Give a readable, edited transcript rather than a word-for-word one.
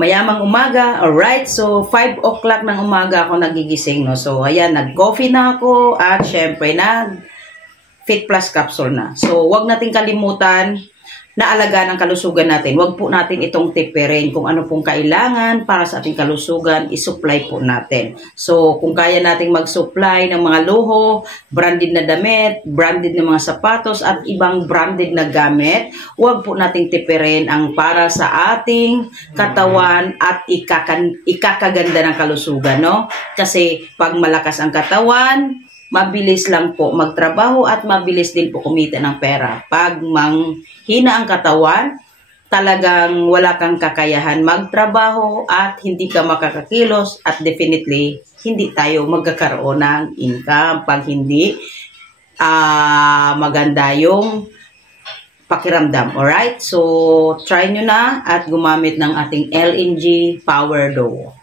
mayamang umaga. Alright, so 5 o'clock ng umaga ako nagigising, no? So, ayan, nag-coffee na ako at syempre, Fit Plus capsule na. So, wag nating kalimutan na alagaan ang kalusugan natin. Wag po natin itong tipirin. Kung ano pong kailangan para sa ating kalusugan, isupply po natin. So, kung kaya nating mag-supply ng mga luho, branded na damit, branded na mga sapatos, at ibang branded na gamit, wag po nating tipirin ang para sa ating katawan at ikakaganda ng kalusugan, no? Kasi pag malakas ang katawan, mabilis lang po magtrabaho at mabilis din po kumita ng pera. Pag manghina ang katawan, talagang wala kang kakayahan magtrabaho at hindi ka makakakilos at definitely hindi tayo magkakaroon ng income pag hindi maganda yung pakiramdam. Alright? So, try nyo na at gumamit ng ating LNG Power Duo.